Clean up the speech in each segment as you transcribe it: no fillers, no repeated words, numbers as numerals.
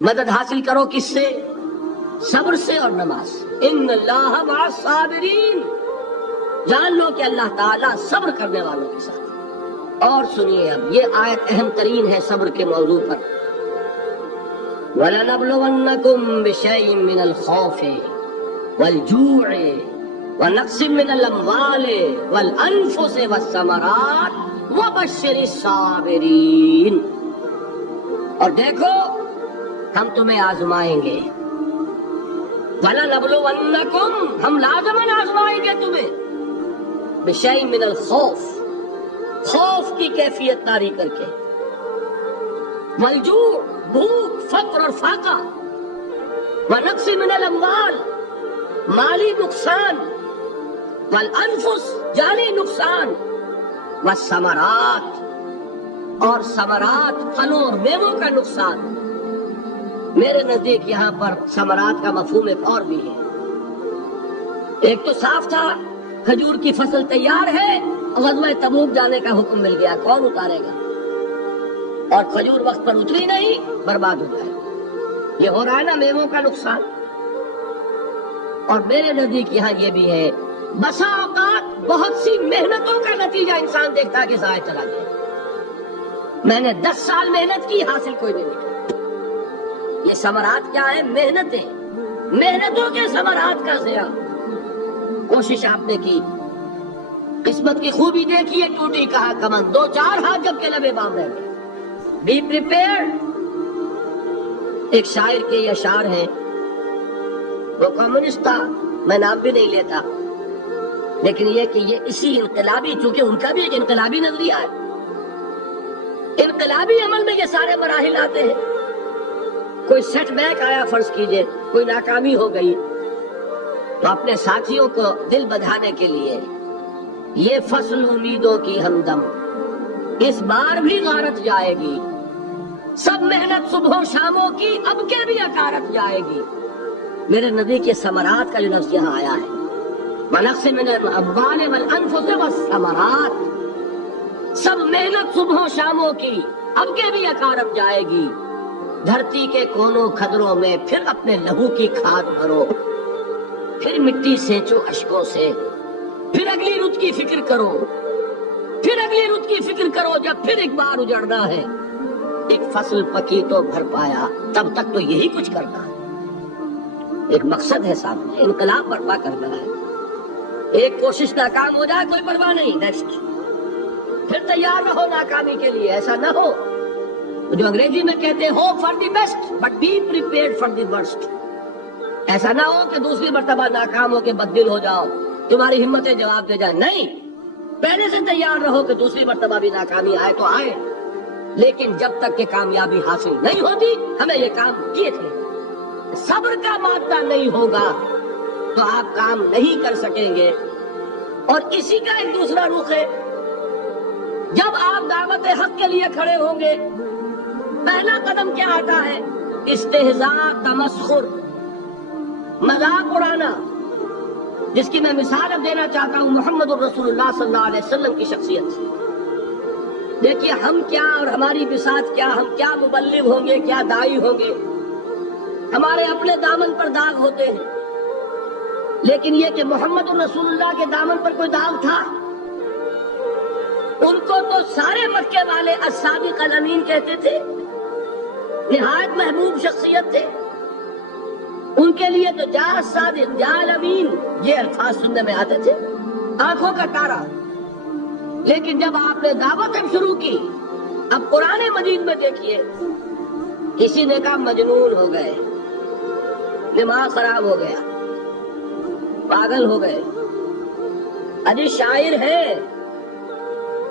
مدد حاصل کرو کس سے؟ صبر سے اور نماز سے۔ ان اللہ مع الصابرین، جان لو کہ اللہ تعالیٰ صبر کرنے والوں کے ساتھ۔ اور سنیے اب یہ آیت اہم ترین ہے صبر کے موضوع پر۔ وَلَنَبْلُوَنَّكُمْ بِشَيْءٍ مِّنَ الْخَوْفِ وَالْجُوعِ وَنَقْصٍ مِّنَ الْأَمْوَالِ وَالْأَنفُسِ وَالثَّمَرَاتِ وَبَشِّرِ الصَّابِرِينَ۔ اور دیکھو ہم تمہیں آزمائیں گے، وَلَنَبْلُوَنَّكُمْ، ہم لازماً آزمائیں گے تمہیں، بِشَيْءٍ مِّنَ الْخَوْفِ، خوف کی کیفیت طاری کر کے، والجوع، بھوک، فقر اور فاقہ، ونقص من الاموال، مالی نقصان، والانفس، جانی نقصان، والثمرات، اور ثمرات، پھلوں اور میووں کا نقصان۔ میرے نزدیک یہاں پر ثمرات کا مفہوم ایک اور بھی ہے۔ ایک تو صاف تھا کھجور کی فصل تیار ہے، غزوہ تبوک جانے کا حکم مل گیا، کون اتارے گا؟ اور کھجور وقت پر اتری نہیں، برباد ہو جائے۔ یہ ہو رہا ہے نا میووں کا نقصان۔ اور میرے نزدیک یہاں یہ بھی ہے، بسا اوقات بہت سی محنتوں کا نتیجہ انسان دیکھتا ہے کہ ضائع چلا گیا، میں نے 10 سال محنت کی، حاصل کوئی نہیں نکلا۔ یہ ثمرات کیا ہے؟ محنتیں، محنتوں کے ثمرات کا ضیاع۔ کوشش آپ نے کی، قسمت کی خوبی دیکھی ہے، ٹوٹی کہا کمن، 2-4 ہاتھ جب کے لبے بام رہ گئے۔ Be prepared. ایک شاعر کے یہ اشعار ہیں، وہ کمیونسٹ تھا، میں نام بھی نہیں لیتا، لیکن یہ کہ یہ اسی انقلابی، چونکہ ان کا بھی ایک انقلابی نظریہ ہے، انقلابی عمل میں یہ سارے مراحل آتے ہیں۔ کوئی سیٹ بیک آیا، فرض کیجئے کوئی ناکامی ہو گئی، تو اپنے ساتھیوں کو دل بدھانے کے لیے یہ فصل امیدوں کی ہمدم اس بار بھی غارت جائے گی، سب محنت صبح و شاموں کی اب کے بھی اکارت جائے گی۔ میرے نزدیک یہ ثمرات کا جو لفظ یہاں آیا ہے، وَنَقْصٍ مِّنَ الْأَمْوَالِ وَالْأَنفُسِ وَالثَّمَرَاتِ، سب محنت صبح و شاموں کی اب کے بھی اکارت جائے گی۔ دھرتی کے کونوں کھدروں میں پھر اپنے لہو کی کھاد بھرو، پھر مٹی سینچو اشکوں سے، پھر اگلی رت کی فکر کرو، پھر اگلی رت کی فکر کرو، جب پھر ایک بار اجڑنا ہے۔ ایک فصل پکی تو بھر پایا، تب تک تو یہی کچھ کرنا ہے۔ ایک مقصد ہے سامنے، انقلاب برپا کرنا ہے۔ ایک کوشش ناکام ہو جائے کوئی پرواہ نہیں، نیکسٹ، پھر تیار رہو ناکامی کے لیے۔ ایسا نہ ہو جو انگریزی میں کہتے ہیں hope for the best but be prepared for the worst. ایسا نہ ہو کہ دوسری مرتبہ ناکام ہو کے بددل ہو جاؤ، تمہاری ہمتیں جواب دے جائیں، نہیں، پہلے سے تیار رہو کہ دوسری مرتبہ بھی ناکامی آئے تو آئے، لیکن جب تک کہ کامیابی حاصل نہیں ہوتی ہمیں یہ کام کیے تھے۔ صبر کا مادہ نہیں ہوگا تو آپ کام نہیں کر سکیں گے۔ اور اسی کا ایک دوسرا رخ ہے، جب آپ دعوت حق کے لیے کھڑے ہوں گے، پہلا قدم کیا آتا ہے؟ استہزاء، تمسخر، مذاق اڑانا، جس کی میں مثال اب دینا چاہتا ہوں محمد الرسول اللہ صلی اللہ علیہ وسلم کی شخصیت سے۔ دیکھیے ہم کیا اور ہماری بساط کیا، ہم کیا مبلغ ہوں گے، کیا داعی ہوں گے، ہمارے اپنے دامن پر داغ ہوتے ہیں، لیکن یہ کہ محمد الرسول اللہ کے دامن پر کوئی داغ تھا؟ ان کو تو سارے مکے والے الصادق الامین کہتے تھے، نہایت محبوب شخصیت تھے، ان کے لیے تو جا صادق، جا الامین، یہ الفاظ سننے میں آتے تھے، آنکھوں کا تارا۔ لیکن جب آپ نے دعوت شروع کی، اب قرآن مجید میں دیکھیے، کسی نے کہا مجنون ہو گئے، دماغ خراب ہو گیا، پاگل ہو گئے، ابھی شاعر ہے،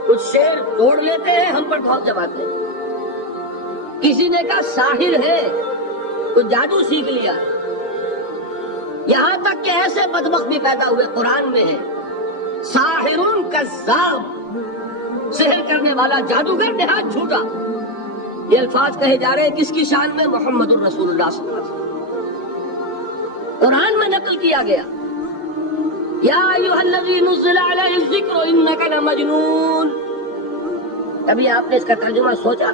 کچھ شعر توڑ لیتے ہیں، ہم پر بہت جماتے ہیں۔ کسی نے کہا ساحر ہے، کچھ جادو سیکھ لیا ہے، یہاں تک کہ ایسے بدبخت بھی پیدا ہوئے، قرآن میں ہے ساحر کذاب، سحر کرنے والا جادوگر نہایت جھوٹا۔ یہ الفاظ کہے جا رہے ہیں کس کی شان میں؟ محمد الرسول اللہ صلی اللہ علیہ وسلم، قرآن میں نقل کیا گیا، یا ایھا الذی نزل علیہ الذکر انک لمجنون۔ کبھی آپ نے اس کا ترجمہ سوچا؟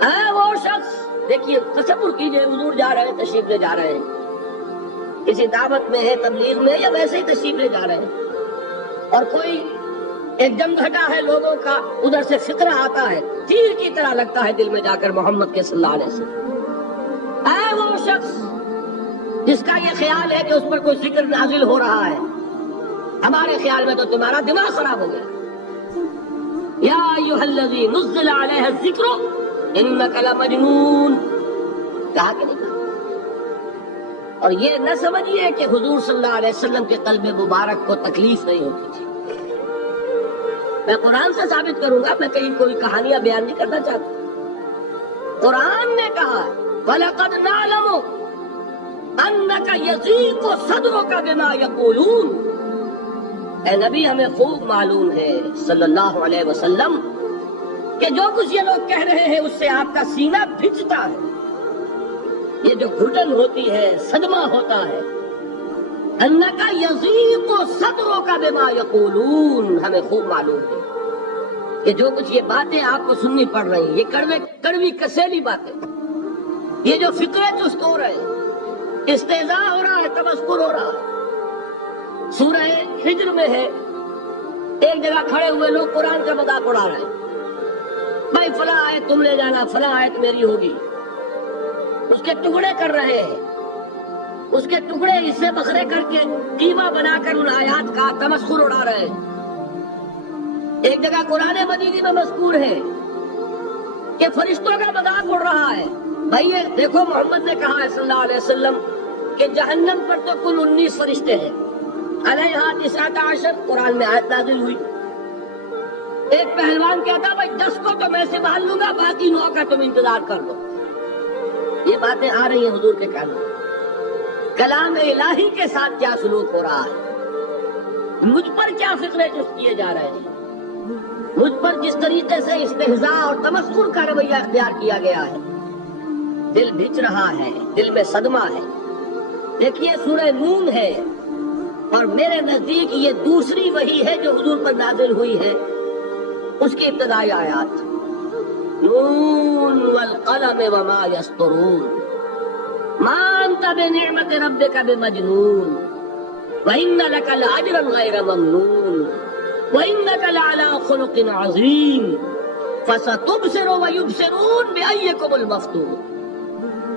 اے وہ شخص دیکھیے تصور کیجئے حضور جا رہے ہیں، تشریف لے جا رہے ہیں، کسی دعوت میں ہے، تبلیغ میں، یا ویسے ہی تشریف لے جا رہے ہیں، اور کوئی ایک جم گھٹا ہے لوگوں کا، ادھر سے فقرہ آتا ہے، تیر کی طرح لگتا ہے دل میں جا کر محمد کے صلی اللہ علیہ وسلم۔ اے وہ شخص جس کا یہ خیال ہے کہ اس پر کوئی ذکر نازل ہو رہا ہے، ہمارے خیال میں تو تمہارا دماغ خراب ہو گیا۔ یا ایھا الذی نزل علیہ الذکر انک لمجنون، کہا کہ نہیں کہا؟ اور یہ نہ سمجھیے کہ حضور صلی اللہ علیہ وسلم کے قلب مبارک کو تکلیف نہیں ہوتی تھی۔ میں قرآن سے ثابت کروں گا، میں کہیں کوئی کہانیاں بیان نہیں کرنا چاہتا۔ قرآن نے کہا وَلَقَدْ نَعْلَمُ أَنَّكَ يَضِيقُ صَدْرُكَ بِمَا يَقُولُونَ، اے نبی ہمیں خوب معلوم ہے صلی اللہ علیہ وسلم کہ جو کچھ یہ لوگ کہہ رہے ہیں اس سے آپ کا سینہ بھجتا ہے، یہ جو گھٹن ہوتی ہے، صدمہ ہوتا ہے۔ اَنَّكَ يَضِيقُ صَدْرُكَ بِمَا يَقُولُونَ، ہمیں خوب معلوم ہے کہ جو کچھ یہ باتیں آپ کو سننی پڑ رہی ہیں، یہ کڑوی کسیلی باتیں، یہ جو فکرے چست ہو رہے ہیں، استہزاء ہو رہا ہے، تمسخر ہو رہا ہے۔ سورہ ہجر میں ہے، ایک جگہ کھڑے ہوئے لوگ قرآن کا مذاق اڑا رہے ہیں، بھائی فلاں آیت تم لے جانا، فلاں آیت میری ہوگی، اس کے ٹکڑے کر رہے ہیں، اس کے ٹکڑے حصے بکھرے کر کے قیمہ بنا کر ان آیات کا تمسخر اڑا رہے ہیں۔ ایک جگہ قرآن مجید میں مذکور ہے کہ فرشتوں کا مذاق اڑ رہا ہے، بھائی یہ دیکھو محمد نے کہا ہے صلی اللہ علیہ وسلم کہ جہنم پر تو کل 19 فرشتے ہیں، علیہا 19 قرآن میں آیت نازل ہوئی۔ ایک پہلوان کہتا بھائی 10 کو تو میں سنبھال لوں گا، باقی 9 کا تم انتظار کر لو۔ یہ باتیں آ رہی ہیں حضور کے کانوں میں۔ کلام الہی کے ساتھ کیا سلوک ہو رہا ہے، مجھ پر کیا فکرے جست کیے جا رہے ہیں، مجھ پر جس طریقے سے استہزاء اور تمسخر کا رویہ اختیار کیا گیا ہے، دل بھج رہا ہے، دل میں صدمہ ہے۔ دیکھیے سورہ نون ہے، اور میرے نزدیک یہ دوسری وحی ہے جو حضور پر نازل ہوئی ہے، اس کی ابتدائی آیات نون والقلم وما یسطرون ما انت بنعمت ربک بمجنون وان لک لاجرا غیر ممنون وانک لعلی خلق عظیم فستبصر ویبصرون بأیکم المفتون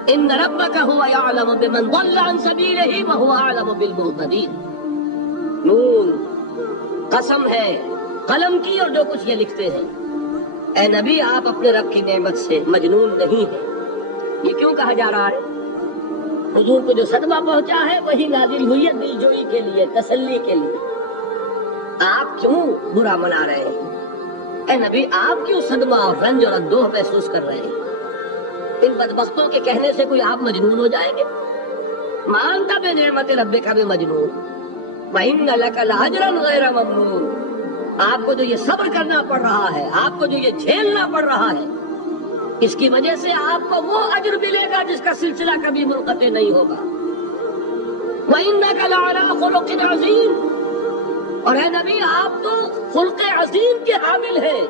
ان ربک هو یعلم بمن ضل عن سبیلہ وهو اعلم بالمہتدین۔ نون قسم ہے قلم کی اور جو کچھ یہ لکھتے ہیں، اے نبی آپ اپنے رب کی نعمت سے مجنون نہیں ہیں۔ یہ کیوں کہا جا رہا ہے؟ حضور کو جو صدمہ پہنچا ہے وہی نازل ہوئی ہے دل جوئی کے لیے، تسلی کے لیے۔ آپ کیوں برا منا رہے ہیں؟ اے نبی آپ کیوں صدمہ اور رنج اور اندوہ محسوس کر رہے ہیں؟ ان بدبختوں کے کہنے سے کوئی آپ مجنون ہو جائیں گے؟ مانتا بے نعمت ربک بمجنون وَإِنَّ لَكَ لَأَجْرًا غَيْرَ مَمْنُونٍ، آپ کو جو یہ صبر کرنا پڑ رہا ہے، آپ کو جو یہ جھیلنا پڑ رہا ہے، اس کی وجہ سے آپ کو وہ اجر ملے گا جس کا سلسلہ کبھی منقطع نہیں ہوگا۔ وَإِنَّكَ لَعَلَىٰ خُلُقٍ عَظِيمٍ، اور اے نبی آپ تو خلق عظیم کے حامل ہیں۔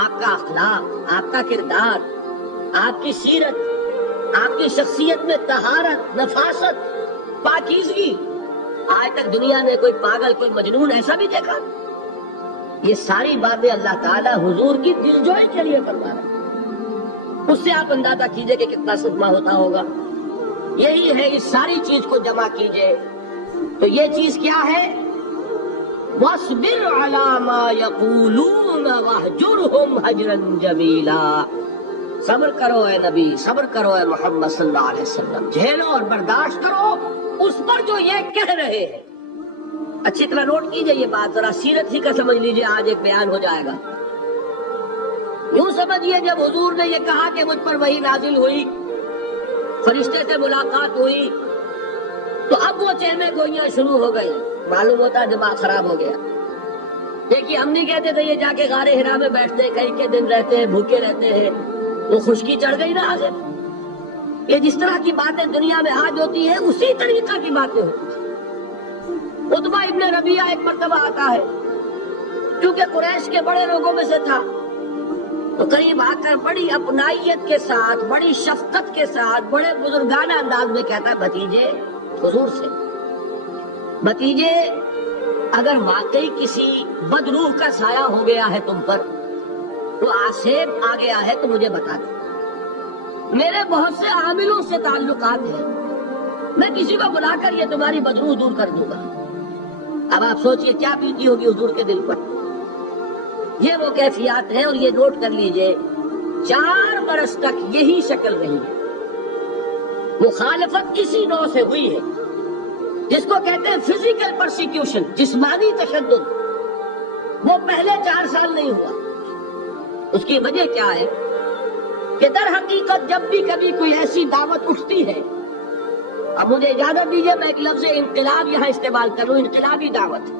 آپ کا اخلاق، آپ کا کردار، آپ کی سیرت، آپ کی شخصیت میں طہارت، نفاست، پاکیزگی، آج تک دنیا میں کوئی پاگل، کوئی مجنون ایسا بھی دیکھا؟ یہ ساری باتیں اللہ تعالیٰ حضور کی دلجوئی کے لیے فرما رہے ہیں۔ اس سے آپ اندازہ کیجئے کہ کتنا صدمہ ہوتا ہوگا۔ یہی ہے، اس ساری چیز کو جمع کیجئے تو یہ چیز کیا ہے؟ وَاصْبِرْ عَلَىٰ مَا يَقُولُونَ وَاهْجُرْهُمْ هَجْرًا جَمِيلًا، صبر کرو اے نبی، صبر کرو اے محمد صلی اللہ علیہ وسلم، جھیلو اور برداشت کرو اس پر جو یہ کہہ رہے ہیں۔ اچھی طرح نوٹ کیجئے یہ بات، ذرا سیرت ہی کا سمجھ لیجئے، آج ایک بیان ہو جائے گا۔ یوں سمجھیے جب حضور نے یہ کہا کہ مجھ پر وحی نازل ہوئی، فرشتے سے ملاقات ہوئی، تو اب وہ چہمے گوئیاں شروع ہو گئی، معلوم ہوتا دماغ خراب ہو گیا۔ دیکھیے ہم نہیں کہتے تھے یہ جا کے غار حرا میں بیٹھتے ہیں، کئی کے دن رہتے ہیں، بھوکے رہتے ہیں، وہ خشکی چڑھ گئی نا آگے۔ یہ جس طرح کی باتیں دنیا میں آج ہوتی ہیں اسی طریقہ کی باتیں ہوتی ہیں۔ عتبہ ابن ربیعہ ایک مرتبہ آتا ہے، کیونکہ قریش کے بڑے لوگوں میں سے تھا، تو قریب آ کر بڑی اپنائیت کے ساتھ، بڑی شفقت کے ساتھ، بڑے بزرگانہ انداز میں کہتا ہے بھتیجے، حضور سے، بھتیجے اگر واقعی کسی بدروح کا سایہ ہو گیا ہے تم پر، تو آسیب آ گیا ہے تو مجھے بتا دو، میرے بہت سے عاملوں سے تعلقات ہیں، میں کسی کو بلا کر یہ تمہاری بدروح دور کر دوں گا۔ اب آپ سوچئے کیا بیتی ہوگی حضور کے دل پر۔ یہ وہ کیفیات ہیں، اور یہ نوٹ کر لیجئے 4 برس تک یہی شکل رہی ہے۔ مخالفت اسی نوع سے ہوئی ہے جس کو کہتے ہیں فزیکل پرسیکیوشن، جسمانی تشدد، وہ پہلے 4 سال نہیں ہوا۔ اس کی وجہ کیا ہے کہ در حقیقت جب بھی کبھی کوئی ایسی دعوت اٹھتی ہے، اب مجھے اجازت دیجیے میں ایک لفظ انقلاب یہاں استعمال کروں، انقلابی دعوت۔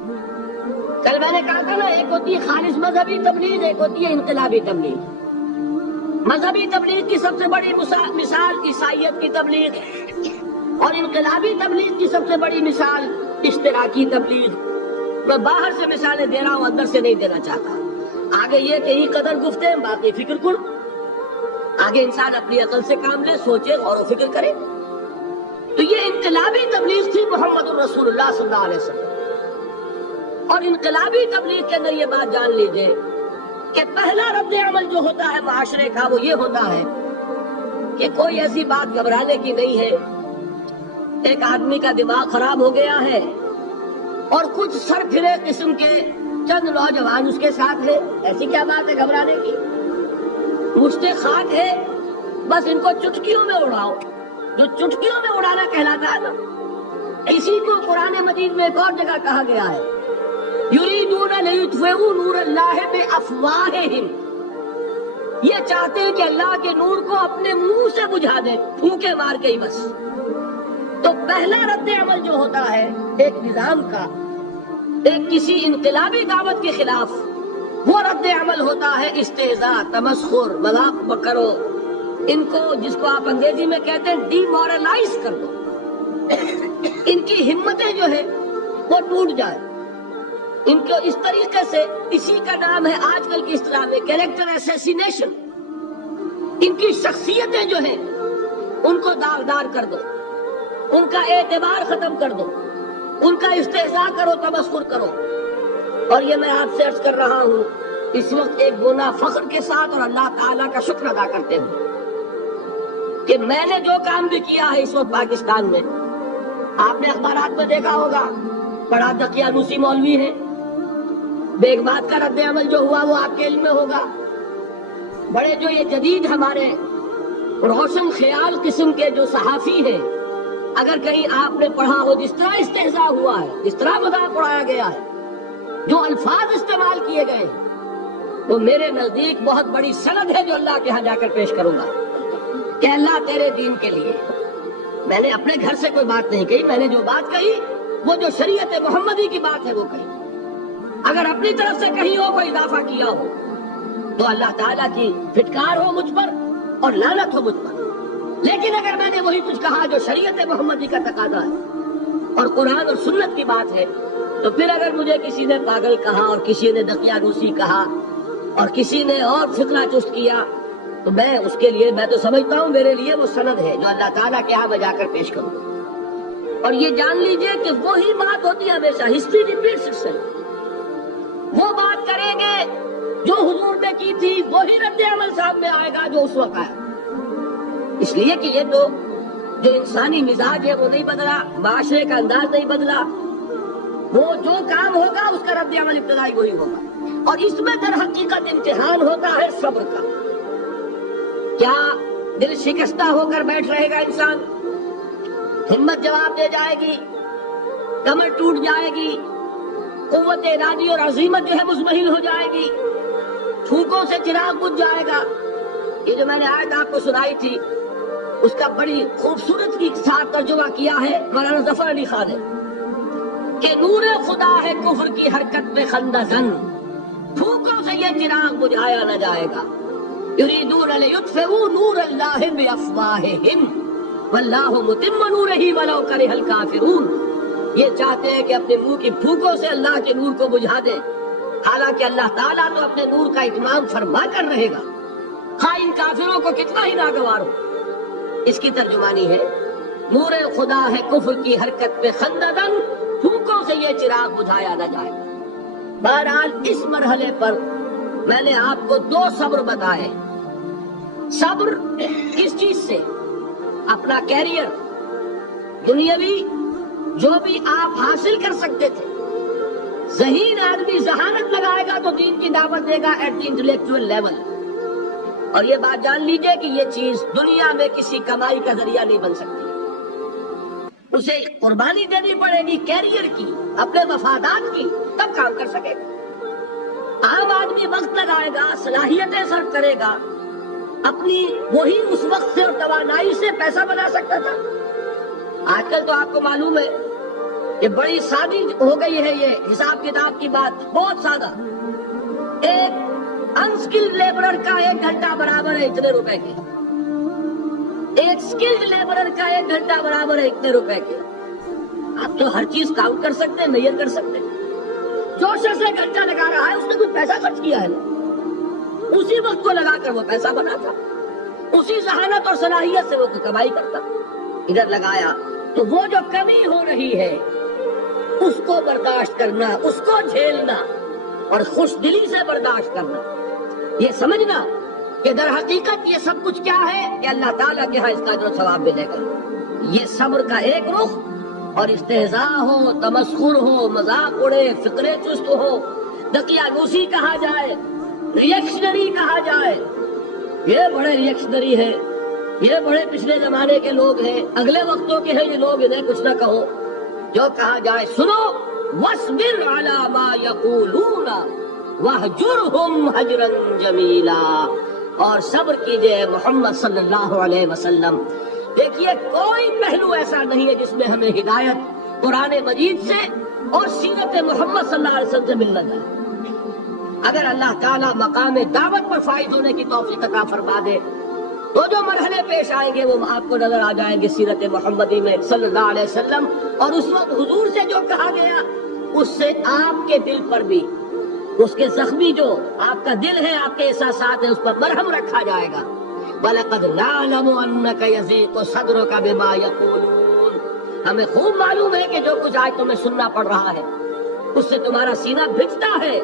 کل میں نے کہا تھا نا، ایک ہوتی ہے خالص مذہبی تبلیغ، ایک ہوتی ہے انقلابی تبلیغ۔ مذہبی تبلیغ کی سب سے بڑی مثال عیسائیت کی تبلیغ، اور انقلابی تبلیغ کی سب سے بڑی مثال اشتراکی تبلیغ۔ میں باہر سے مثالیں دے رہا ہوں، اندر سے نہیں دینا چاہتا۔ آگے یہ کہ ہی قدر گفتے باقی فکر کن، آگے انسان اپنی عقل سے کام لے، سوچے، غور و فکر کرے۔ تو یہ انقلابی تبلیغ تھی محمد الرسول اللہ صلی اللہ علیہ وسلم۔ اور انقلابی تبلیغ کے اندر یہ بات جان لیجئے کہ پہلا رد عمل جو ہوتا ہے معاشرے کا وہ یہ ہوتا ہے کہ کوئی ایسی بات گھبرانے کی نہیں ہے، ایک آدمی کا دماغ خراب ہو گیا ہے اور کچھ سر پھرے قسم کے چند نوجوان اس کے ساتھ ہے، ایسی کیا بات ہے گھبرانے کی؟ پوچھتے خاک ہے، بس ان کو چٹکیوں میں اڑاؤ۔ جو چٹکیوں میں اڑانا کہلاتا ہے نا، اسی کو قرآن مجید میں ایک اور جگہ کہا گیا ہے، یریدون لیطفئوا نور اللہ بافواہہم، یہ چاہتے ہیں کہ اللہ کے نور کو اپنے منہ سے بجھا دیں، پھونکے مار کے ہی بس۔ تو پہلا رد عمل جو ہوتا ہے ایک نظام کا، ایک کسی انقلابی دعوت کے خلاف، وہ رد عمل ہوتا ہے استہزاء، تمسخر، مذاق کرو، ان کو جس کو آپ انگریزی میں کہتے ہیں ڈی مورلائز کر دو، ان کی ہمتیں جو ہے وہ ٹوٹ جائے، ان کو اس طریقے سے، اسی کا نام ہے آج کل کی اصطلاح میں کیریکٹر اسیسینیشن، ان کی شخصیتیں جو ہیں ان کو داغدار کر دو، ان کا اعتبار ختم کر دو، ان کا استہزاء کرو، تمسخر کرو۔ اور یہ میں آپ سے عرض کر رہا ہوں اس وقت ایک گنا فخر کے ساتھ اور اللہ تعالیٰ کا شکر ادا کرتے ہوئے کہ میں نے جو کام بھی کیا ہے اس وقت پاکستان میں، آپ نے اخبارات میں دیکھا ہوگا، بڑا دقیانوسی مولوی ہے، بیگ بات کا رد عمل جو ہوا وہ آپ کے علم میں ہوگا، بڑے جو یہ جدید ہمارے روشن خیال قسم کے جو صحافی ہیں، اگر کہیں آپ نے پڑھا ہو جس طرح استہزاء ہوا ہے، جس طرح مذاق اڑایا گیا ہے، جو الفاظ استعمال کیے گئے ہیں، وہ میرے نزدیک بہت بڑی سند ہے جو اللہ کے ہاں جا کر پیش کروں گا کہ اللہ تیرے دین کے لیے۔ میں نے اپنے گھر سے کوئی بات نہیں کہی، میں نے جو بات کہی وہ جو شریعت محمدی کی بات ہے وہ کہی، اگر اپنی طرف سے کہیں ہو کوئی اضافہ کیا ہو تو اللہ تعالیٰ کی پھٹکار ہو مجھ پر اور لعنت ہو مجھ پر، لیکن اگر میں نے وہی کچھ کہا جو شریعت محمدی کا تقاضا ہے اور قرآن اور سنت کی بات ہے، تو پھر اگر مجھے کسی نے پاگل کہا اور کسی نے دقیانوسی کہا اور کسی نے اور فتنہ چست کیا، تو میں اس کے لیے، میں تو سمجھتا ہوں میرے لیے وہ سند ہے جو اللہ تعالیٰ کے ہاں میں جا کر پیش کروں۔ اور یہ جان لیجئے کہ وہی بات ہوتی ہے ہمیشہ، ہسٹری ریپیٹس اٹسیلف۔ وہ بات کریں گے جو حضور نے کی تھی، وہی رد عمل سامنے آئے گا جو اس وقت آیا، اس لیے کہ یہ تو جو انسانی مزاج ہے وہ نہیں بدلا، معاشرے کا انداز نہیں بدلا، وہ جو کام ہوگا اس کا رد عمل ابتدائی وہی ہوگا۔ اور اس میں در حقیقت امتحان ہوتا ہے صبر کا۔ کیا دل شکستہ ہو کر بیٹھ رہے گا انسان؟ ہمت جواب دے جائے گی، کمر ٹوٹ جائے گی، قوت ارادی اور عزیمت جو ہے مزمحل ہو جائے گی، پھونکوں سے چراغ بجھ جائے گا۔ یہ جو میں نے آیت آپ کو سنائی تھی اس کا بڑی خوبصورت کے ساتھ ترجمہ کیا ہے مولانا ظفر علی خان نے کہ نور خدا ہے کفر کی حرکت میں خندہ زن، پھونکوں سے یہ چراغ بجھایا نہ جائے گا۔ یریدون لیطفئوا نور اللہ بافواہہم واللہ متم نورہ ولو کرہ الکافرون، یہ چاہتے ہیں کہ اپنے منہ کی پھونکوں سے اللہ کے نور کو بجھا دیں، حالانکہ اللہ تعالیٰ تو اپنے نور کا اتمام فرما کر رہے گا، خواہ ان کافروں کو کتنا ہی ناگوار ہو۔ اس کی ترجمانی ہے نور خدا ہے کفر کی حرکت پہ خنددن، پھونکوں سے یہ چراغ بجھایا نہ جائے۔ بہرحال اس مرحلے پر میں نے آپ کو 2 صبر بتائے۔ صبر کس چیز سے؟ اپنا کیریئر دنیاوی جو بھی آپ حاصل کر سکتے تھے۔ ذہین آدمی ذہانت لگائے گا تو دین کی دعوت دے گا ایٹ دی انٹلیکچوئل لیول، اور یہ بات جان لیجئے کہ یہ چیز دنیا میں کسی کمائی کا ذریعہ نہیں بن سکتی، اسے قربانی دینی پڑے گی کیریئر کی، اپنے مفادات کی، تب کام کر سکے گا۔ عام آدمی وقت لگائے گا، صلاحیتیں صرف کرے گا، اپنی وہی اس وقت سے اور توانائی سے پیسہ بنا سکتا تھا۔ آج کل تو آپ کو معلوم ہے کہ بڑی سادی ہو گئی ہے یہ حساب کتاب کی بات، بہت سادہ۔ ایک انسکلڈ لیبرر کا 1 گھنٹہ برابر ہے اتنے روپے کے، ایک اسکلڈ لیبرر کا 1 گھنٹہ برابر ہے اتنے روپے کے۔ آپ تو ہر چیز کاؤنٹ کر سکتے ہیں، میئر کر سکتے ہیں۔ جو شخص 1 گھنٹہ لگا رہا ہے اس نے کچھ پیسہ خرچ کیا ہے نا، اسی وقت کو لگا کر وہ پیسہ بنا تھا، اسی ذہانت اور صلاحیت سے وہ کمائی کرتا۔ ادھر لگایا تو وہ جو کمی ہو رہی ہے اس کو برداشت کرنا، اس کو جھیلنا اور خوش دلی سے برداشت کرنا، یہ سمجھنا کہ در حقیقت یہ سب کچھ کیا ہے کہ اللہ تعالیٰ کے ہاں اس کا جو ثواب ملے گا۔ یہ صبر کا ایک رخ، اور استہزاء ہو، تمسخر ہو، مذاق اڑے، فقرے چست ہو، دقیانوسی کہا جائے، ریئیکشنری کہا جائے، یہ بڑے ریئیکشنری ہیں، یہ بڑے پچھلے زمانے کے لوگ ہیں، اگلے وقتوں کے ہیں یہ لوگ، انہیں کچھ نہ کہو، جو کہا جائے سنو۔ وَاصْبِرْ عَلَىٰ مَا يَقُولُونَ وَاهْجُرْهُمْ هَجْرًا جَمِيلًا، اور صبر کیجئے محمد صلی اللہ علیہ وسلم۔ دیکھیے کوئی پہلو ایسا نہیں ہے جس میں ہمیں ہدایت قرآن مجید سے اور سیرت محمد صلی اللہ علیہ وسلم سے مل نہ جائے۔ اگر اللہ تعالیٰ مقام دعوت پر فائز ہونے کی توفیق عطا فرما دے تو جو مرحلے پیش آئیں گے وہ آپ کو نظر آ جائیں گے سیرت محمدی میں صلی اللہ علیہ وسلم، اور اس وقت حضور سے جو کہا گیا اس سے آپ کے دل پر بھی، اس کے زخمی جو آپ کا دل ہے، آپ کے احساسات ہیں، اس پر مرہم رکھا جائے گا۔ وَلَقَدْ نَعْلَمُ أَنَّكَ يَضِيقُ صَدْرُكَ بِمَا يَقُولُونَ، ہمیں خوب معلوم ہے کہ جو کچھ آج تمہیں سننا پڑ رہا ہے اس سے تمہارا سینہ بھجتا ہے،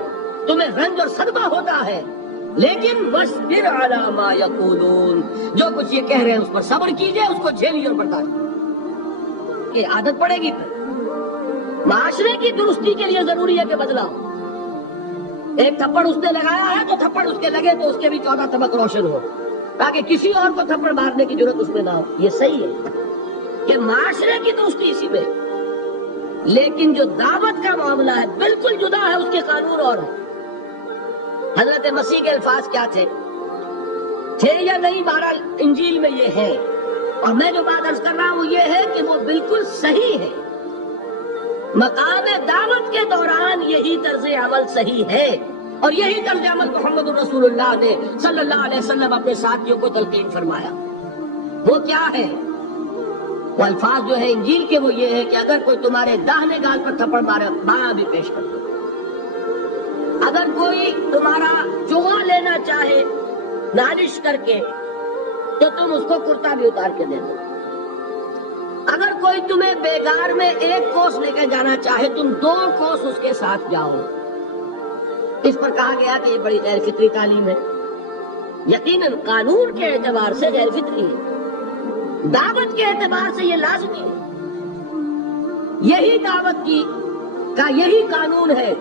تمہیں رنج اور صدمہ ہوتا ہے، لیکن وَاصْبِرْ عَلَىٰ مَا يَقُولُونَ، جو کچھ یہ کہہ رہے ہیں اس پر صبر کیجئے، اس کو جھیلیے اور برداشت، یہ عادت پڑے گی۔ معاشرے کی درستی کے لیے ضروری ہے کہ بدلاؤ۔ ایک تھپڑ اس نے لگایا ہے تو تھپڑ اس کے لگے تو اس کے بھی 14 طبق روشن ہو، تاکہ کسی اور کو تھپڑ مارنے کی ضرورت اس میں نہ ہو۔ یہ صحیح ہے کہ معاشرے کی درستی اسی میں، لیکن جو دعوت کا معاملہ ہے بالکل جدا ہے، اس کے قانون اور ہے۔ حضرت مسیح کے الفاظ کیا تھے یا نہیں، بہرحال انجیل میں یہ ہے، اور میں جو بات عرض کر رہا ہوں یہ ہے کہ وہ بالکل صحیح ہے۔ مقام دعوت کے دوران یہی طرز عمل صحیح ہے، اور یہی طرز عمل محمد رسول اللہ نے صلی اللہ علیہ وسلم اپنے ساتھیوں کو تلقین فرمایا۔ وہ کیا ہے؟ وہ الفاظ جو ہے انجیل کے وہ یہ ہے کہ اگر کوئی تمہارے داہنے گال پر تھپڑ مارے بایاں بھی پیش کر دو، اگر کوئی تمہارا چغا لینا چاہے نالش کر کے تو تم اس کو کرتا بھی اتار کے دے دو، اگر کوئی تمہیں بیگار میں 1 کوس لے کے جانا چاہے تم 2 کوس اس کے ساتھ جاؤ۔ اس پر کہا گیا کہ یہ بڑی غیر فطری تعلیم ہے، یقیناً قانون کے اعتبار سے غیر فطری ہے، دعوت کے اعتبار سے یہ لازمی ہے۔ یہی دعوت کا یہی قانون ہے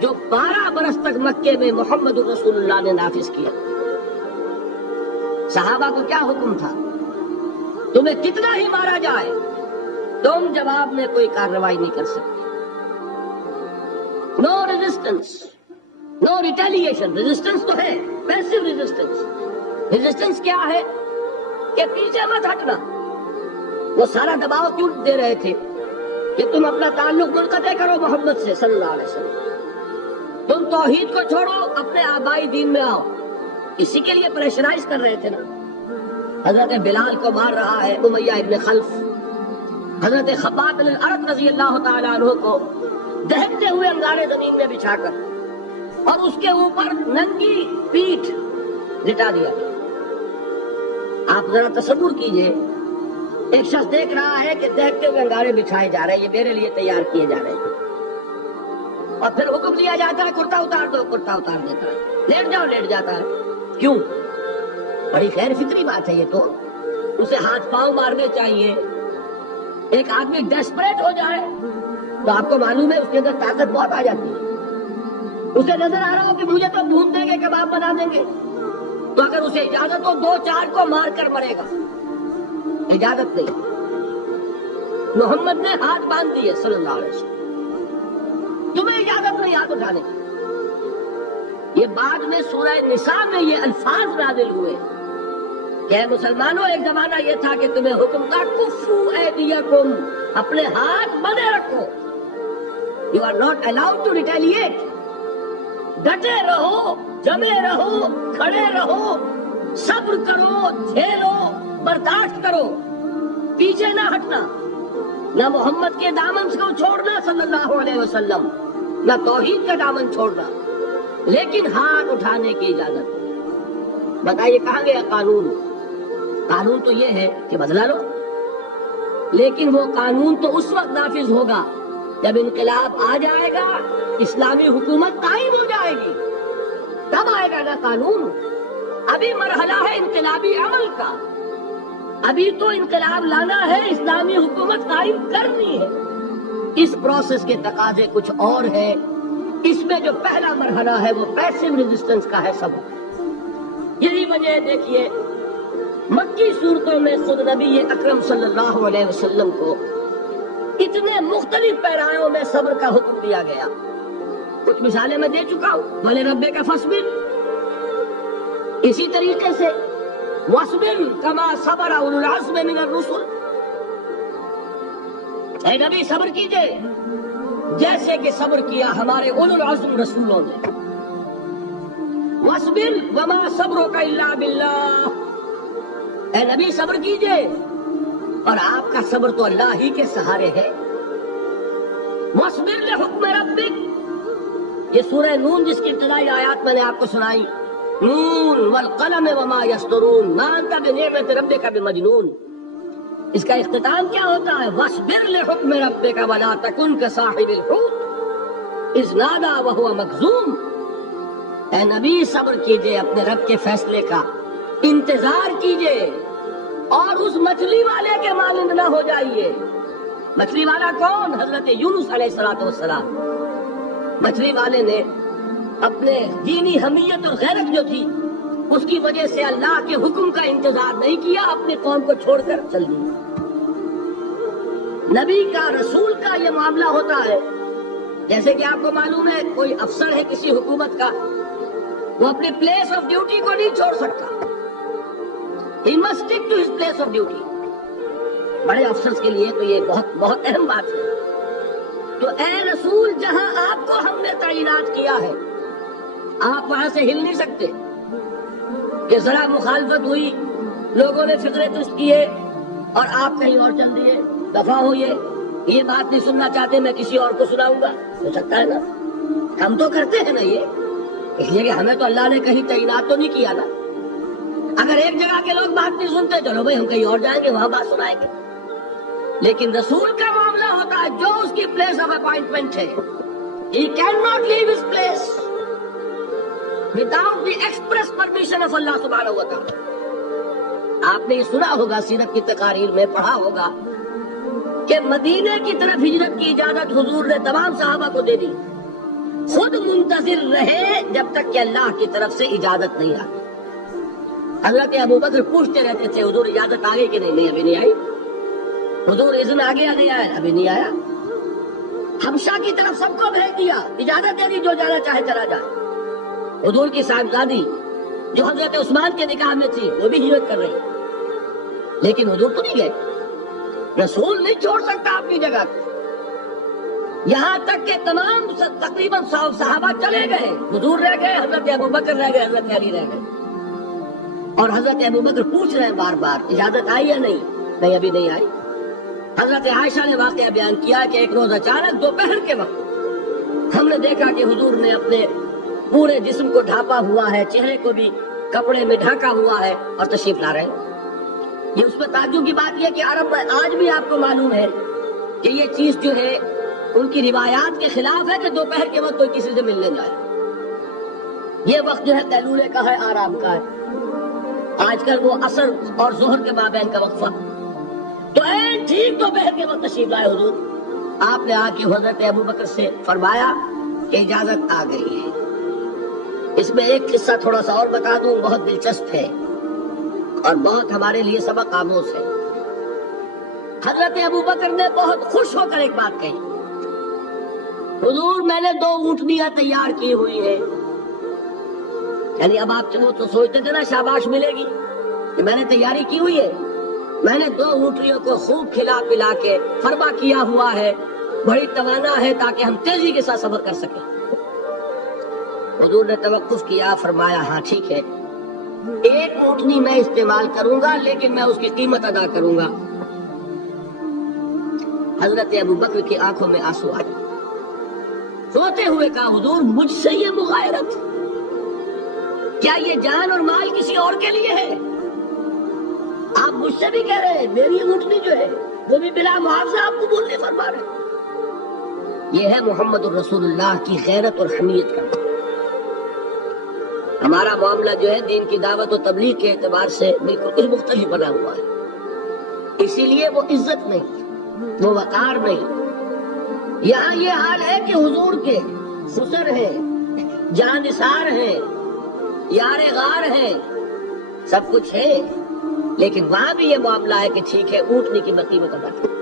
جو 12 برس تک مکے میں محمد رسول اللہ نے نافذ کیا۔ صحابہ کو کیا حکم تھا؟ تمہیں کتنا ہی مارا جائے تم جواب میں کوئی کارروائی نہیں کر سکتے، نو ریزسٹنس، نو ریٹیلیشن۔ ریزسٹنس تو ہے، پیسو ریزسٹنس۔ ریزسٹنس کیا ہے؟ کہ پیچھے مت ہٹنا۔ وہ سارا دباؤ کیوں دے رہے تھے کہ تم اپنا تعلق منقطع کرو محمد سے صلی اللہ علیہ وسلم، تم توحید کو چھوڑو، اپنے آبائی دین میں آؤ۔ اسی کے لیے پریشرائز کر رہے تھے نا۔ حضرت بلال کو مار رہا ہے امیہ ابن خلف، حضرت خباب بن الارت رضی اللہ تعالیٰ عنہ کو دہتے ہوئے انگارے زمین میں بچھا کر اور اس کے اوپر ننگی پیٹھ لٹا دیا۔ آپ ذرا تصور کیجئے، ایک شخص دیکھ رہا ہے کہ دہتے ہوئے انگارے بچھائے جا رہے ہیں، یہ میرے لیے تیار کیے جا رہے ہیں، اور پھر حکم دیا جاتا ہے کرتا اتار دو، کرتا اتار دیتا ہے، لیٹ جاؤ، لیٹ جاتا ہے۔ کیوں؟ بڑی خیر فطری بات ہے یہ تو، اسے ہاتھ پاؤں مارنے چاہیے۔ ایک آدمی ڈیسپریٹ ہو جائے تو آپ کو معلوم ہے اس کے اندر طاقت بہت آ جاتی ہے، اسے نظر آ رہا ہو کہ مجھے تو بھون دیں گے، کباب بنا دیں گے، تو اگر اسے اجازت ہو 2-4 کو مار کر مرے گا، اجازت نہیں۔ محمد نے ہاتھ باندھ دیے صلی اللہ علیہ وسلم، تمہیں اجازت نہیں ہاتھ اٹھانے کی۔ یہ بعد میں سورہ نساء میں یہ الفاظ نازل ہوئے کہ اے مسلمانوں، ایک زمانہ یہ تھا کہ تمہیں حکم تھا کفو ایدیکم، اپنے ہاتھ بندے رکھو، you are not allowed to retaliate, ڈٹے رہو، جمے رہو، کھڑے رہو، صبر کرو، جھیلو، برداشت کرو، پیچھے نہ ہٹنا، نہ محمد کے دامن کو چھوڑنا صلی اللہ علیہ وسلم، نہ توحید کا دامن چھوڑنا، لیکن ہاتھ اٹھانے کی اجازت۔ بتائیے کہاں گیا قانون؟ قانون تو یہ ہے کہ بدلا لو، لیکن وہ قانون تو اس وقت نافذ ہوگا جب انقلاب آ جائے گا، اسلامی حکومت قائم ہو جائے گی، تب آئے گا نا قانون۔ ابھی مرحلہ ہے انقلابی عمل کا، ابھی تو انقلاب لانا ہے، اسلامی حکومت قائم کرنی ہے۔ اس پروسیس کے تقاضے کچھ اور ہے۔ اس میں جو پہلا مرحلہ ہے وہ پیسو ریزسٹنس کا ہے سب۔ یہی وجہ ہے، دیکھیے مکی صورتوں میں خود نبی اکرم صلی اللہ علیہ وسلم کو اتنے مختلف پیرایوں میں صبر کا حکم دیا گیا۔ کچھ مثالیں میں دے چکا ہوں، بھلے ربے کا فصبر، اسی طریقے سے وَاصْبِرْ كَمَا صَبَرَ أُولُو الْعَزْمِ مِنَ الرُّسُلِ، اے نبی صبر کیجئے جیسے کہ صبر کیا ہمارے اولو العزم رسولوں نے۔ وَاصْبِرْ وَمَا صَبْرُكَ إِلَّا بِاللَّهِ، اے نبی صبر کیجئے، اور آپ کا صبر تو اللہ ہی کے سہارے ہے۔ وَاصْبِرْ لِحُکْمِ رَبِّكَ، یہ سورہ نون جس کی ابتدائی آیات میں نے آپ کو سنائی، نون والقلم وما یسطرون ما انت بنعمت ربک بمجنون، اس کا اختتام کیا ہوتا ہے؟ وَاصْبِرْ لِحُکْمِ رَبِّكَ وَلَا تَكُنْ كَصَاحِبِ الْحُوتِ إِذْ نَادَىٰ وَهُوَ مَكْظُومٌ، اے نبی صبر کیجئے اپنے رب کے فیصلے کا، انتظار کیجئے، اور اس مچھلی والے کے مانند نہ ہو جائیے۔ مچھلی والا کون؟ حضرت یونس علیہ السلام۔ مچھلی والے نے اپنے دینی حمیت اور غیرت جو تھی اس کی وجہ سے اللہ کے حکم کا انتظار نہیں کیا، اپنی قوم کو چھوڑ کر چل دیا۔ نبی کا، رسول کا یہ معاملہ ہوتا ہے، جیسے کہ آپ کو معلوم ہے کوئی افسر ہے کسی حکومت کا، وہ اپنے پلیس آف ڈیوٹی کو نہیں چھوڑ سکتا، he must stick to his place of duty۔ بڑے افسر کے لیے تو یہ بہت بہت اہم بات ہے۔ تو اے رسول، جہاں آپ کو ہم نے تعینات کیا ہے آپ وہاں سے ہل نہیں سکتے، کہ ذرا مخالفت ہوئی، لوگوں نے فکرے تست کیے اور آپ کہیں اور چل دیے، دفعہ ہو، یہ بات نہیں سننا چاہتے، میں کسی اور کو سناؤں گا، ہو سکتا ہے نا؟ ہم تو کرتے ہیں نا یہ، اس لیے کہ ہمیں تو اللہ نے کہیں تعینات تو نہیں کیا نا۔ اگر ایک جگہ کے لوگ بات نہیں سنتے، چلو بھائی ہم کہیں اور جائیں گے، وہاں بات سنائیں گے۔ لیکن رسول کا معاملہ ہوتا ہے جو اس کی پلیس آف اپوائنٹمنٹ ہے، he cannot leave his place without the express permission of Allah subhanahu wa ta'ala۔ آپ نے یہ سنا ہوگا، سیرت کی تقاریر میں پڑھا ہوگا کہ مدینے کی طرف ہجرت کی اجازت حضور نے تمام صحابہ کو دے دی، خود منتظر رہے جب تک کہ اللہ کی طرف سے اجازت نہیں آتی۔ حضرت ابو بکر پوچھتے رہتے تھے حضور اجازت آ گئی کہ نہیں؟ ابھی نہیں آئی۔ حضور اذن آ گیا؟ نہیں آیا، ابھی نہیں آیا۔ حبشہ کی طرف سب کو بھیج دیا، اجازت دے دی جو جانا چاہے چلا جائے۔ حضور کی صاحبزادی جو حضرت عثمان کے نکاح میں تھی وہ بھی ہجرت کر رہی، لیکن حضور تو نہیں گئے۔ رسول نہیں چھوڑ سکتا اپنی جگہ کو، یہاں تک کہ تمام تقریباً صحابہ چلے گئے، حضور رہ گئے، حضرت ابو بکر رہ گئے، حضرت علی رہ گئے، اور حضرت ابو بکر پوچھ رہے ہیں بار بار اجازت آئی یا نہیں؟ نہیں، ابھی نہیں آئی۔ حضرت عائشہ نے واقعہ بیان کیا کہ ایک روز اچانک دوپہر کے وقت ہم نے دیکھا کہ حضور نے اپنے پورے جسم کو ڈھانپا ہوا ہے، چہرے کو بھی کپڑے میں ڈھانکا ہوا ہے اور تشریف لا رہے ہیں۔ یہ اس میں تعجب کی بات یہ کہ عرب میں آج بھی آپ کو معلوم ہے کہ یہ چیز جو ہے ان کی روایات کے خلاف ہے کہ دوپہر کے وقت کوئی کسی سے ملنے جائے. یہ وقت جو ہے قیلولے کا ہے، آرام کا ہے. آج کل وہ عصر اور ظہر کے مابین کا وقفہ، تو این ٹھیک دوپہر کے وقت تشریف لائے حضور. آپ نے آ کے حضرت ابوبکر سے فرمایا کہ اجازت آ گئی ہے. اس میں ایک قصہ تھوڑا سا اور بتا دوں، بہت دلچسپ ہے اور بہت ہمارے لیے سبق آموز ہے. حضرت ابوبکر نے بہت خوش ہو کر ایک بات کہی، حضور میں نے 2 اونٹنیاں تیار کی ہوئی ہیں. یعنی اب آپ چلو تو سوچتے تھے نا شاباش ملے گی کہ میں نے تیاری کی ہوئی ہے. میں نے 2 اونٹنیوں کو خوب کھلا پلا کے فرما کیا ہوا ہے، بڑی توانا ہے تاکہ ہم تیزی کے ساتھ سفر کر سکیں. حضور نے توقف کیا، فرمایا ہاں ٹھیک ہے، 1 اونٹنی میں استعمال کروں گا لیکن میں اس کی قیمت ادا کروں گا. حضرت ابوبکر کی آنکھوں میں آنسو آئے، روتے ہوئے کہا حضور مجھ سے یہ مغایرت، کیا یہ جان اور مال کسی اور کے لیے ہے؟ آپ مجھ سے بھی کہہ رہے ہیں میری اونٹنی جو ہے وہ بھی بلا معاوضہ آپ کو بولنے فرما رہے. یہ ہے محمد الرسول اللہ کی غیرت اور حمیت کا. ہمارا معاملہ جو ہے دین کی دعوت و تبلیغ کے اعتبار سے بالکل مختلف بنا ہوا ہے. اسی لیے وہ عزت نہیں، وہ وقار نہیں. یہاں یہ حال ہے کہ حضور کے خسر ہیں، جان نثار ہیں، یار غار ہیں، سب کچھ ہے، لیکن وہاں بھی یہ معاملہ ہے کہ ٹھیک ہے اونٹنی کی قیمت ادا کریں.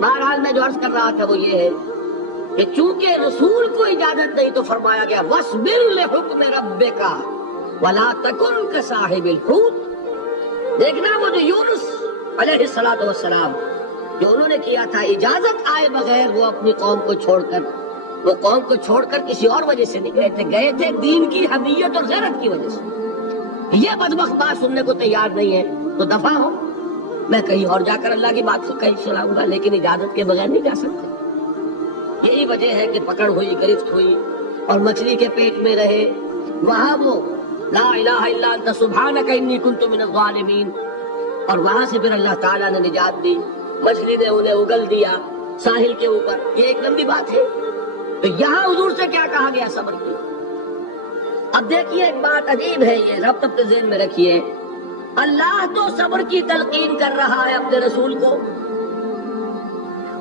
بہرحال میں جو عرض کر رہا تھا وہ یہ ہے کہ چونکہ رسول کو اجازت نہیں تو فرمایا گیا وَاصْبِرْ لِحُکْمِ رَبِّكَ وَلَا تَكُنْ كَصَاحِبِ الْحُوتِ. دیکھنا وہ جو یونس علیہ السلام جو انہوں نے کیا تھا، اجازت آئے بغیر وہ اپنی قوم کو چھوڑ کر کسی اور وجہ سے نہیں گئے تھے دین کی حمیت اور غیرت کی وجہ سے. یہ بدبخت بات سننے کو تیار نہیں ہے تو دفع ہو، میں کہیں اور جا کر اللہ کی بات کو کہیں سناؤں گا، لیکن اجازت کے بغیر نہیں جا سکتے. یہی وجہ ہے کہ پکڑ ہوئی، گرفت ہوئی اور مچھلی کے پیٹ میں رہے. وہاں وہ لا الہ الا انت سبحانک انی کنت من الظالمین، اور وہاں سے پھر اللہ تعالیٰ نے نجات دی. مچھلی نے انہیں اگل دیا ساحل کے اوپر. یہ ایک لمبی بات ہے. تو یہاں حضور سے کیا کہا گیا؟ صبر کی. اب دیکھیے ایک بات عجیب ہے، یہ ربط اپنے ذہن میں رکھیے. اللہ تو صبر کی تلقین کر رہا ہے اپنے رسول کو،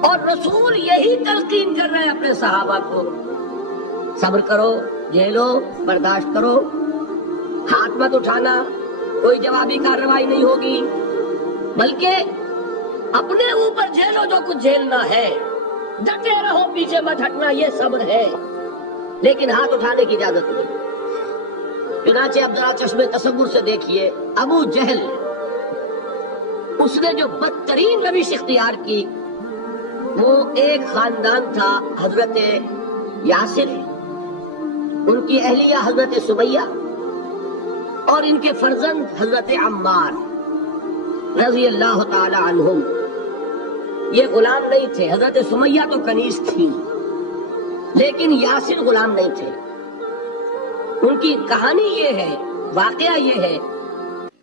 اور رسول یہی تلقین کر رہے ہیں اپنے صحابہ کو. صبر کرو، جھیلو، برداشت کرو، ہاتھ مت اٹھانا، کوئی جوابی کارروائی نہیں ہوگی، بلکہ اپنے اوپر جھیلو جو کچھ جھیلنا ہے، ڈٹے رہو، پیچھے مت ہٹنا، یہ صبر ہے. لیکن ہاتھ اٹھانے کی اجازت نہیں. چنانچہ اب ذرا چشمے تصور سے دیکھیے، ابو جہل اس نے جو بدترین روش اختیار کی، وہ ایک خاندان تھا حضرت یاسر، ان کی اہلیہ حضرت سمیہ، اور ان کے فرزند حضرت عمار رضی اللہ تعالی عنہم. یہ غلام نہیں تھے. حضرت سمیہ تو کنیز تھی لیکن یاسر غلام نہیں تھے. ان کی کہانی یہ ہے، واقعہ یہ ہے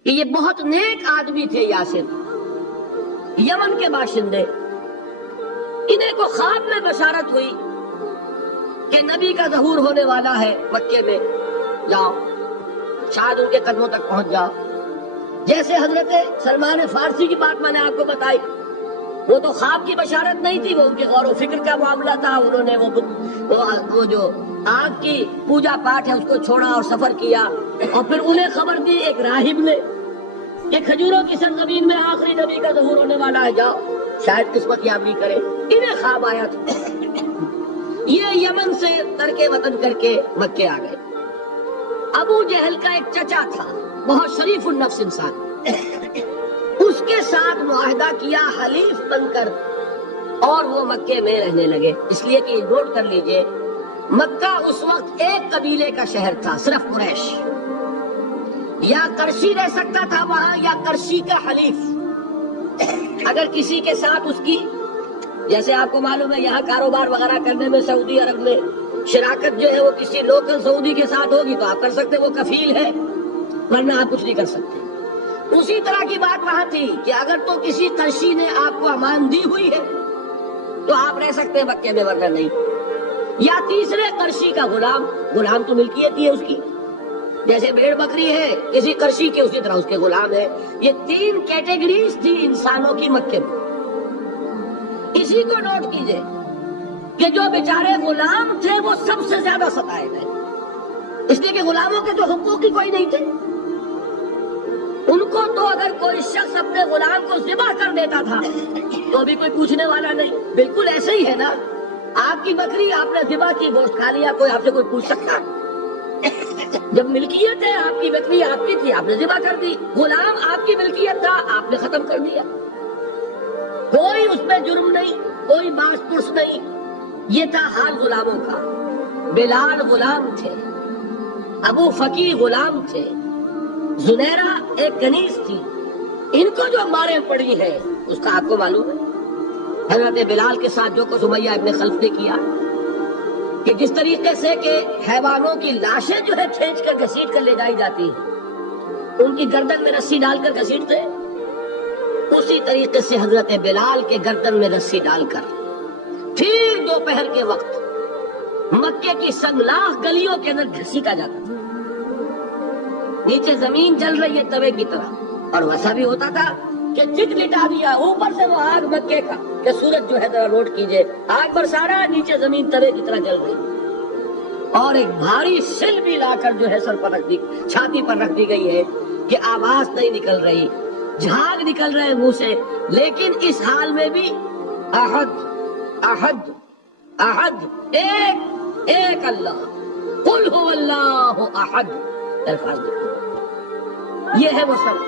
کہ یہ بہت نیک آدمی تھے. یاسر یمن کے باشندے. انہیں کو خواب میں بشارت ہوئی کہ نبی کا ظہور ہونے والا ہے مکے میں، جاؤ شاید ان کے قدموں تک پہنچ جاؤ. جیسے حضرت سلمان فارسی کی بات میں نے آپ کو بتائی، وہ تو خواب کی بشارت نہیں تھی، وہ ان کے غور و فکر کا معاملہ تھا. انہوں نے وہ جو آگ کی پوجا پاٹ ہے اس کو چھوڑا اور سفر کیا، اور پھر انہیں خبر دی ایک راہب نے کہ کھجوروں کی سرزمین میں آخری نبی کا ظہور ہونے والا ہے، جاؤ شاید قسمت یابی کرے. انہیں خواب آیا تھا. یہ یمن سے ترک وطن کر کے مکے آ گئے. ابو جہل کا ایک چچا تھا، بہت شریف النفس انسان، اس کے ساتھ معاہدہ کیا حلیف بن کر، اور وہ مکے میں رہنے لگے. اس لیے کہ نوٹ کر لیجئے، مکہ اس وقت ایک قبیلے کا شہر تھا، صرف قریش. یا کرشی رہ سکتا تھا وہاں، یا کرشی کا حلیف. اگر کسی کے ساتھ اس کی، جیسے آپ کو معلوم ہے یہاں کاروبار وغیرہ کرنے میں سعودی عرب میں شراکت جو ہے وہ کسی لوکل سعودی کے ساتھ ہوگی تو آپ کر سکتے، وہ کفیل ہے، ورنہ آپ کچھ نہیں کر سکتے. اسی طرح کی بات وہاں تھی کہ اگر تو کسی قرشی نے آپ کو امان دی ہوئی ہے تو آپ رہ سکتے ہیں مکے میں، ورنہ نہیں. یا تیسرے قرشی کا غلام، غلام تو ملکیت ہی ہے اس کی، جیسے بھیڑ بکری ہے کسی قرشی کے، اسی طرح اس کے غلام ہے. یہ 3 کیٹیگریز تھی انسانوں کی مکے میں. اسی کو نوٹ کیجئے کہ جو بیچارے غلام تھے وہ سب سے زیادہ ستائے گئے، اس لیے کہ غلاموں کے تو حقوق ہی کوئی نہیں تھے. ان کو تو اگر کوئی شخص اپنے غلام کو ذبح کر دیتا تھا تو بھی کوئی پوچھنے والا نہیں. بالکل ایسے ہی ہے نا، آپ کی بکری آپ نے ذبح کی، گوشت کھا لیا، کوئی آپ سے کوئی پوچھ سکتا؟ جب ملکیت ہے، آپ کی بکری آپ کی تھی، آپ نے ذبح کر دی. غلام آپ کی ملکیت تھا، آپ نے ختم کر دیا. کوئی اس میں جرم نہیں، کوئی باس پرس نہیں. یہ تھا حال غلاموں کا. بلال غلام تھے، ابو فقی غلام تھے، زنیرہ ایک کنیز تھی. ان کو جو ماریں پڑی ہے اس کا آپ کو معلوم ہے. حضرت بلال کے ساتھ جو کو سمیہ ابن خلف نے کیا، کہ جس طریقے سے کہ حیوانوں کی لاشیں جو ہے کھینچ کر گھسیٹ کر لے جائی جاتی ہیں، ان کی گردن میں رسی ڈال کر گھسیٹتے، اسی طریقے سے حضرت بلال کے گردن میں رسی ڈال کر پھر دوپہر کے وقت مکے کی سنگلاخ گلیوں کے اندر گھسیٹا جاتا تھا. نیچے زمین جل رہی ہے توے کی طرح، اور ویسا بھی ہوتا تھا کہ چٹ لٹا دیا اوپر سے وہ آگ مکے کا، کہ سورج جو ہے ذرا نوٹ کیجئے، آگ برسا رہا ہے، نیچے زمین توے کی طرح جل رہی، اور ایک بھاری سل بھی لا کر جو ہے سر پر رکھ دی، چھاتی پر رکھ دی گئی ہے کہ آواز نہیں نکل رہی، جھاگ نکل رہے منہ سے. لیکن اس حال میں بھی احد احد احد، ایک ایک اللہ، قل هو اللہ احد، الفاظ دیکھو. یہ ہے وہ صبر،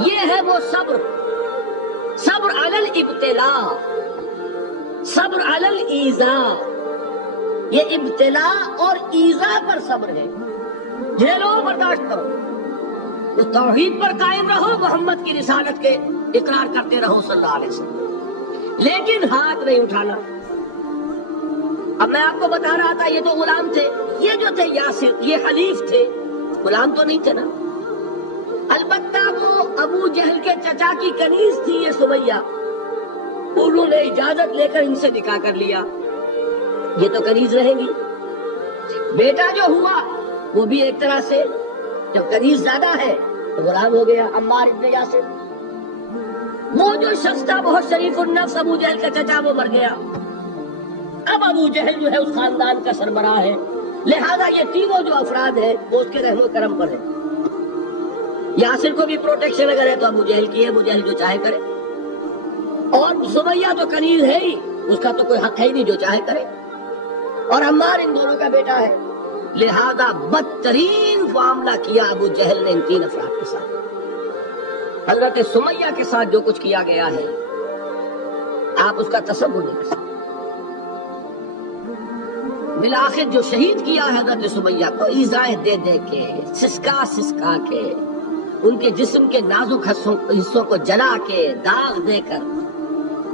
یہ ہے وہ صبر. صبر علی الابتلاء، صبر علی الایذاء. یہ ابتلاء اور ایذاء پر صبر ہے. جھیلو، برداشت کرو، تو توحید پر قائم رہو، محمد کی رسالت کے اقرار کرتے رہو صلی اللہ علیہ وسلم، لیکن ہاتھ نہیں اٹھانا. اب میں آپ کو بتا رہا تھا یہ تو غلام تھے، یہ جو تھے یاسر، یہ حلیف تھے، غلام تو نہیں تھے نا. البتہ وہ ابو جہل کے چچا کی کنیز تھی یہ سمیہ، انہوں نے اجازت لے کر ان سے نکاح کر لیا. یہ تو کنیز رہیں گی. بیٹا جو ہوا وہ بھی ایک طرح سے، جب کنیز زیادہ ہے تو غلام ہو گیا، عمار ابن یاسر. وہ جو شخص تھا بہت شریف النفس ابو جہل کا چچا، وہ مر گیا. اب ابو جہل جو ہے اس خاندان کا سربراہ ہے، لہذا یہ تینوں جو افراد ہیں وہ اس کے رحم و کرم پر ہے. یاسر کو بھی پروٹیکشن اگر ہے تو ابو جہل کی ہے، ابو جہل جو چاہے کرے. اور سمیہ تو کنیز ہے ہی، اس کا تو کوئی حق ہے ہی نہیں، جو چاہے کرے. اور عمار ان دونوں کا بیٹا ہے، لہذا بدترین معاملہ کیا ابو جہل نے ان 3 افراد کے ساتھ. حضرت سمیہ کے ساتھ جو کچھ کیا گیا ہے آپ اس کا تصور نہیں کر سکتے. بالآخر جو شہید کیا ہے حضرت سمیہ کو، ایذائیں دے دے کے، سسکا سسکا کے، ان کے جسم کے نازک حصوں کو جلا کے، داغ دے کر.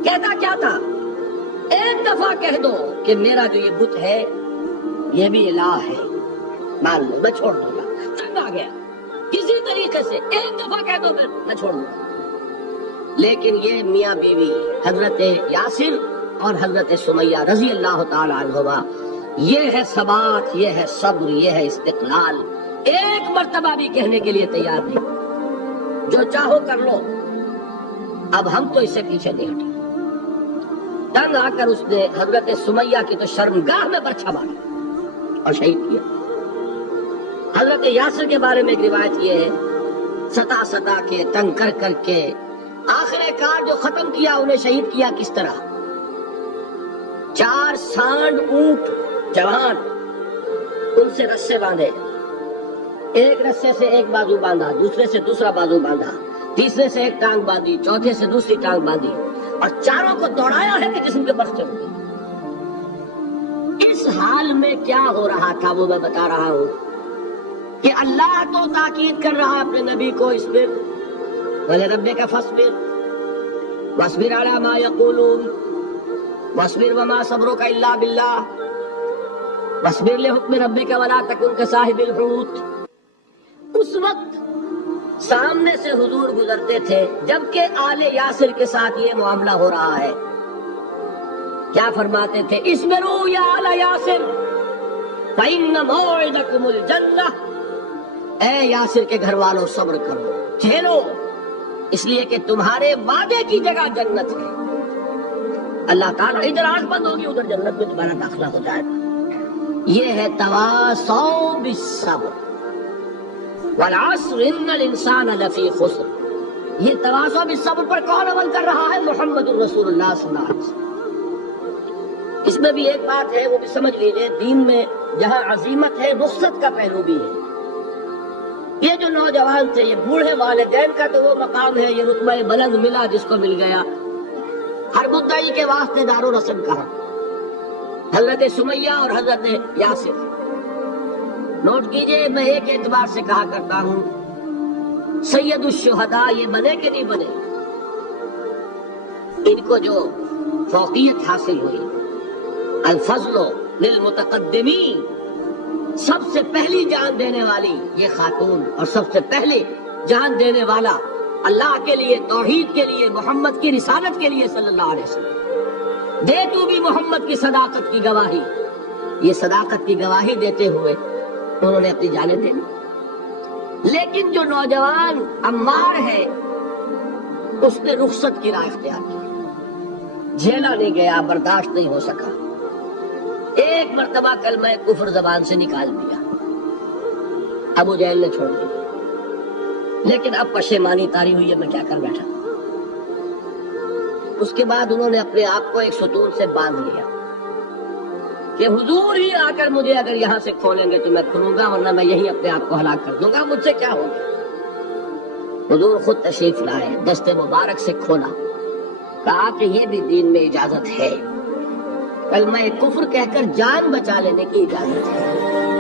کہتا کیا تھا؟ ایک دفعہ کہہ دو کہ میرا جو یہ بت ہے یہ بھی الہ ہے، مان لو، میں چھوڑ دوں گا. تنگ آ گیا، کسی طریقے سے ایک دفعہ کہہ دو میں چھوڑ دوں گا. لیکن یہ میاں بیوی حضرت یاسر اور حضرت سمیہ رضی اللہ تعالی عنہما، یہ ہے ثبات، یہ ہے صبر، یہ ہے استقلال. ایک مرتبہ بھی کہنے کے لیے تیار نہیں، جو چاہو کر لو، اب ہم تو اس سے پیچھے نہیں ہٹے. تنگ آ کر اس نے حضرت سمیہ کی تو شرمگاہ میں برچھا مارا اور شہید کیا. حضرت یاسر کے بارے میں ایک روایت یہ ہے، ستا ستا کے، تنگ کر کر کے، آخر کار جو ختم کیا، انہیں شہید کیا کس طرح؟ 4 سانڈ اونٹ جوان، ان سے رسے باندھے، ایک رسے سے ایک بازو باندھا، دوسرے سے دوسرا بازو باندھا، تیسرے سے ایک ٹانگ باندھی، چوتھے سے دوسری ٹانگ باندھی، اور چاروں کو دوڑایا ہے کہ جسم کے برستے ہوئے. اس حال میں کیا ہو رہا تھا وہ میں بتا رہا ہوں کہ اللہ تو تاکید کر رہا اپنے نبی کو، اصبر وَلِرَبِّكَ فَاصْبِرْ وَاصْبِرْ عَلَىٰ مَا يَقُولُونَ وَاصْبِرْ وَمَا صَبْرُكَ إِلَّا بِاللَّهِ وَاصْبِرْ لِحُكْمِ رَبِّكَ وَلَا تَكُنْ كَصَاحِبِ الْحُوتِ. اس وقت سامنے سے حضور گزرتے تھے جبکہ آل یاسر کے ساتھ یہ معاملہ ہو رہا ہے. کیا فرماتے تھے؟ اصبروا یا آل یاسر فإن موعدکم الجنہ. اے یاسر کے گھر والوں صبر کرو، جھیلو، اس لیے کہ تمہارے وعدے کی جگہ جنت ہے. اللہ تعالیٰ ادھر آنکھ بند ہوگی ادھر جنت میں تمہارا داخلہ ہو جائے گا. یہ ہے تواصوا بالصبر والعصر ان الانسان لفی خسر. یہ تواصوا بالصبر پر کون عمل کر رہا ہے؟ محمد الرسول اللہ صلی اللہ علیہ وسلم. اس میں بھی ایک بات ہے، وہ بھی سمجھ لیجئے، دین میں جہاں عظیمت ہے رخصت کا پہلو بھی ہے. یہ جو نوجوان تھے، یہ بوڑھے والدین کا تو وہ مقام ہے، یہ رتبہ بلند ملا جس کو مل گیا. ہر مدعی کے واسطے دار و رسم کہا، حضرت سمیہ اور حضرت یاسر. نوٹ کیجئے، میں ایک اعتبار سے کہا کرتا ہوں سید الشہداء یہ بنے کہ نہیں بنے، ان کو جو فوقیت حاصل ہوئی، الفضل للمتقدمین، سب سے پہلی جان دینے والی یہ خاتون اور سب سے پہلے جان دینے والا اللہ کے لیے، توحید کے لیے، محمد کی رسالت کے لیے صلی اللہ علیہ وسلم. دے تو بھی محمد کی صداقت کی گواہی. یہ صداقت کی گواہی دیتے ہوئے انہوں نے اپنی جانیں دے دی. لیکن جو نوجوان عمار ہے اس نے رخصت کی راہ اختیار کی، جھیلا نہیں گیا، برداشت نہیں ہو سکا. ایک مرتبہ کلمہ کفر زبان سے نکال دیا، ابو جہل نے چھوڑ دیا. لیکن اب پشیمانی طاری ہوئی ہے، میں کیا کر بیٹھا. اس کے بعد انہوں نے اپنے آپ کو ایک ستون سے باندھ لیا کہ حضور ہی آ کر مجھے اگر یہاں سے کھولیں گے تو میں کھلوں گا، ورنہ میں یہی اپنے آپ کو ہلاک کر دوں گا، مجھ سے کیا ہوگا. حضور خود تشریف لائے، دست مبارک سے کھولا، کہا کہ یہ بھی دین میں اجازت ہے، کلمہ کفر کہہ کر جان بچا لینے کی اجازت ہے.